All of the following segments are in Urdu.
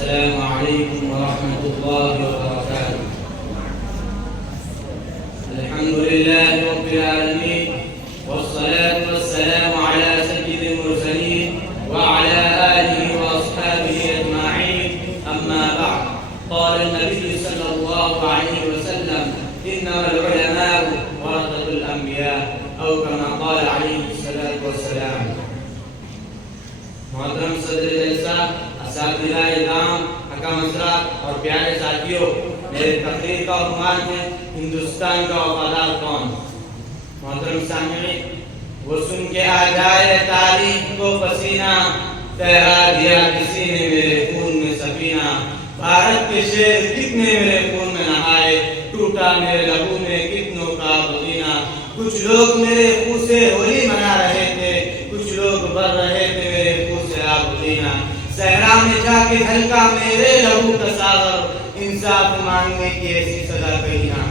السلام عليكم ورحمة الله وبركاته. الحمد لله رب العالمين، والصلاة والسلام على سيد المرسلين وعلى آله وأصحابه أجمعين. أما بعد، قال النبي صلى الله عليه وسلم: إنما العلماء ورثة الأنبياء، أو كما قال عليه الصلاة والسلام. محترم صدر جلسہ، اساتذہ اعلام، حکام حضرات اور پیارے ساتھیوں، میرے تقریر کا عنوان ہے ہندوستان کا وفادار کون. محترم سامعین، وہ سن کے آ جائے تاریخ کو پسینہ، تیرا دیا کسی نے میرے خون میں سفینہ. بھارت کے شیر کتنے میرے خون میں نہائے، ٹوٹا میرے لہو میں کتنوں کا پسینہ. کچھ لوگ میرے خون سے ہولی منا رہے تھے، کچھ لوگ بھر رہے تھے میرے خون سے آب دینا. صحرا میں جا کے ہلکا میرے لہو کا ساغر، انصاف مانگنے کی ایسی سزا کہینا.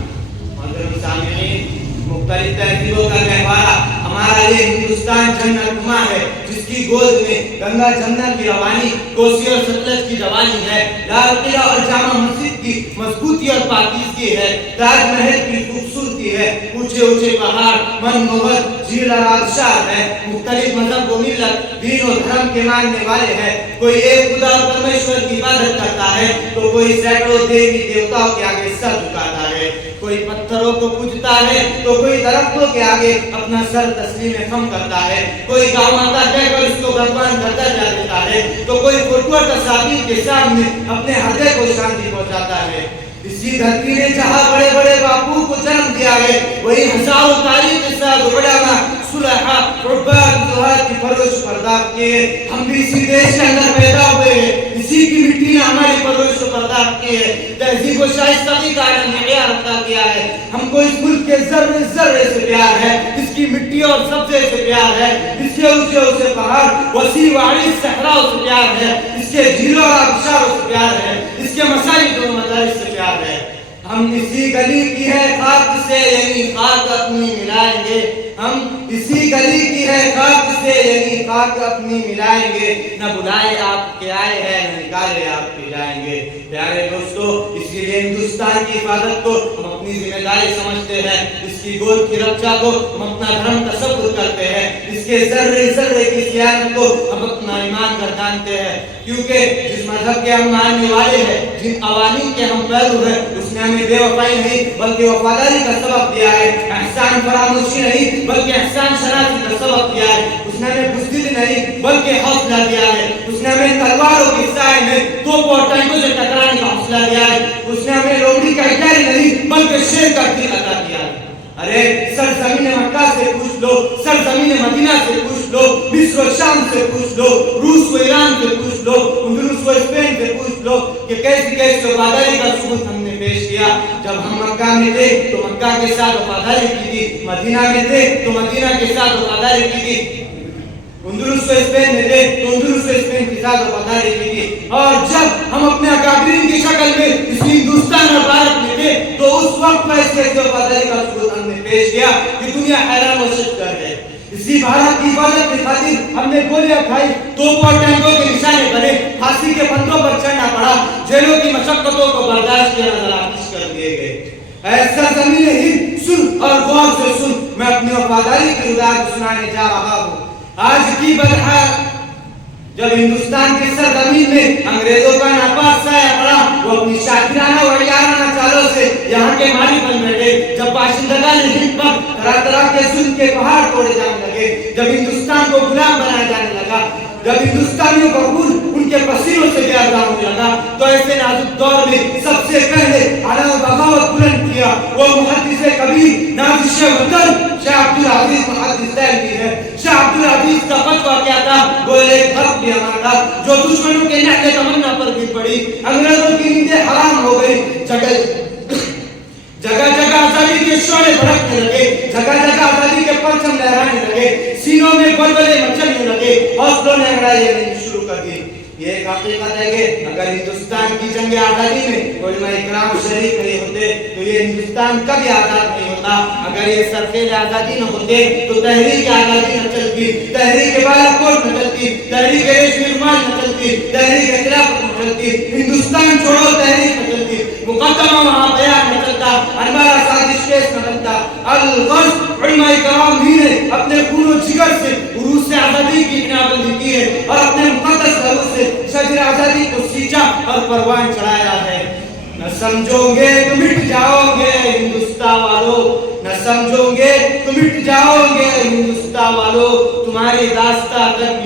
محترم سامعین، مختلف تہذیبوں کا گہوارہ ہمارا یہ ہندوستان جنت نما ہے، جس کی گود میں گنگا جمنا کی روانی، کوسی اور ستلج کی روانی ہے، لال قلعہ اور جامع مسجد کی مضبوطی اور پاکیزگی ہے، تاج محل کی خوبصورتی ہے، اونچے اونچے پہاڑ، من موہت جھیل اور آبشار ہے. مختلف مذہب و ملت، دین و دھرم کے ماننے والے ہیں. کوئی ایک خدا اور پرمیشور کی عبادت کرتا ہے تو کوئی سینکڑوں دیوی دیوتاؤں کے آگے سر جھکاتا ہے. کوئی پتھروں کو پوجتا ہے تو کوئی درختوں کے آگے اپنا سر تسلیم خم کرتا ہے. کوئی گاؤں ماتا کہہ کر اس کو بھگوان کا درجہ دیتا ہے تو کوئی فوٹو اور تصاویر کے سامنے اپنے ہردے کو شانتی پہنچاتا ہے. اسی دھرتی نے جہاں بڑے بڑے باپو کو جنم دیا ہے، وہی ہزاروں تاریخ کے ساتھ علماء، صلحاء، عباد، زہاد کی پرورش پرداخت کیے. ہم بھی اسی دیش کے اندر پیدا ہوئے ہیں، اسی کی مٹی نے ہماری پرورش پرداخت کی ہے. تہذیب و شائستگی کا عالم معیار رکھا گیا ہے. ہم کو اس ملک کے ذرے ذرے سے پیار ہے، اس کی مٹی اور سبزے سے پیار ہے، اس کے اونچے اونچے پہاڑ، وسیع وعریض صحراؤں سے پیار ہے، اس کے جھیلوں اور آبشاروں سے پیار ہے، اس کے مساجد و مدارس سے پیار ہے. ہم اسی گلی کی ہے خاک سے، یعنی خاک اپنی ملائیں گے. ہم اسی گلی کی ہے خاک سے، یعنی خاک اپنی ملائیں گے. نہ بلائے آپ کے آئے ہیں، نہ نکالے آپ کے جائیں گے. پیارے دوستو، اسی لیے ہندوستان کی حفاظت کو ہم اپنی ذمہ داری سمجھتے ہیں، اس کی گود کی رکشا کو ہم اپنا دھرم تصور کرتے ہیں، اس کے ذرے ذرے کی سیاست کو ہم اپنا ایمان گردانتے ہیں. کیونکہ جس مذہب کے ہم ماننے والے ہیں، جن قوانین کے ہم پیرو ہیں، اس نے ہمیں بے وفائی نہیں بلکہ وفاداری کا سبق دیا ہے. احسان فراموشی نہیں بلکہ احسان شناسی کا سبق دیا ہے. اس نے ہمیں بزدلی نہیں بلکہ حوصلہ دیا ہے. اس نے ہمیں تلواروں کے سائے میں توپوں اور ٹینکوں سے ٹکرانے کا حوصلہ دیا ہے. اس نے ہمیں لومڑی کا اٹاری نہیں بلکہ شیر کا دل عطا کیا ہے. ارے سرزمین مکہ سے پوچھ لو، سرزمین مدینہ سے پوچھ لو، مصر و شام سے پوچھ لو، روس و ایران سے پوچھ لو، اندلس و اسپین سے پوچھ لو کہ کیسی کیسی وفاداری کا ثبوت ہم نے پیش کیا. جب ہم مکہ میں تھے تو مکہ کے ساتھ وفاداری کی تھی، مدینہ میں تھے تو مدینہ کے ساتھ وفاداری کی تھی، اندلس و اسپین میں تھے تو اندلس و اسپین کے ساتھ وفاداری کی تھی. اور جب ہم اپنے اکابرین کی شکل میں اس ہندوستان اور بھارت میں تھے تو اس وقت میں اس کے وفاداری کا ثبوت ہم نے پیش کیا کہ دنیا حیران و شکر ہے. اسی بھارت کی حفاظت کی خاطر ہم نے گولیاں کھائی، توپ اور ٹینکوں کے نشانے بنے، پھانسی کے پھندوں پر چڑھنا پڑا، جیلوں کی مشقتوں کو برداشت کیا، نظر آتش کر دیے گئے. اے سرزمین ہند، سن اور غور سے سن، میں اپنی وفاداری کی روداد سنانے جا رہا ہوں. آج کی بدحال جب ہندوستان کی سرزمین میں انگریزوں کا ناپاک سایہ پڑا، وہ اپنی شاکرانہ و عیارانہ چالوں سے یہاں کے مالک بن بیٹھے. جب باشندگان ہند پر طرح طرح کے ظلم کے پہاڑ توڑے جانے لگے، جب ہندوستان کو غلام بنایا جانے لگا، جب ہندوستانیوں کا خون ان کے پسینوں سے پیدا ہونے لگا، تو ایسے نازک دور میں سب سے پہلے علم بغاوت بلند کیا وہ محدث کبیر نازش وطن شاہ عبدالعزیز محدث دہلوی ہے. شاہ عبدالعزیز کا فتویٰ کیا تھا؟ وہ ایک حق بھی ہمارا تھا جو دشمنوں کے نہج تمنا پر گر پڑی، انگریزوں کی نیندیں حرام ہو گئی. جگہ جگہ آزادی کے شعلے بھڑکنے لگے، جگہ جگہ آزادی کے پرچم لہرانے لگے، سینوں میں بلبلے مچلنے لگے، حوصلوں نے انگڑائیاں لینی شروع کر دی. یہ ایک حقیقت ہے کہ اگر ہندوستان کی جنگ آزادی میں علماء اکرام شریک نہیں ہوتے تو یہ ہندوستان کبھی آزاد نہیں ہوتا. اگر یہ سرخیل آزادی نہ ہوتے تو تحریک آزادی نہ چلتی، تحریک بالا کوٹ نہ چلتی، تحریک ریشمی رومال نہ چلتی، چلتی، تحریک خلافت میں چلتی، ہندوستان چھوڑو تحریک میں چلتی، مقدمہ وہاں بیان میں چلتا، انبارہ سازش کیس میں بنتا، الغرض علماء کرام بھی نے اپنے خون و جگر سے عروج سے آزادی کی بنا بندی کی ہے اور اپنے مقدس لہو سے شجر آزادی کو سینچا اور پروان چڑھایا ہے۔ نہ سمجھو گے تو مٹ جاؤ گے ہندوستان والو، نہ سمجھو گے تو مٹ جاؤ گے ہندوستان والو، تمہاری داستان تک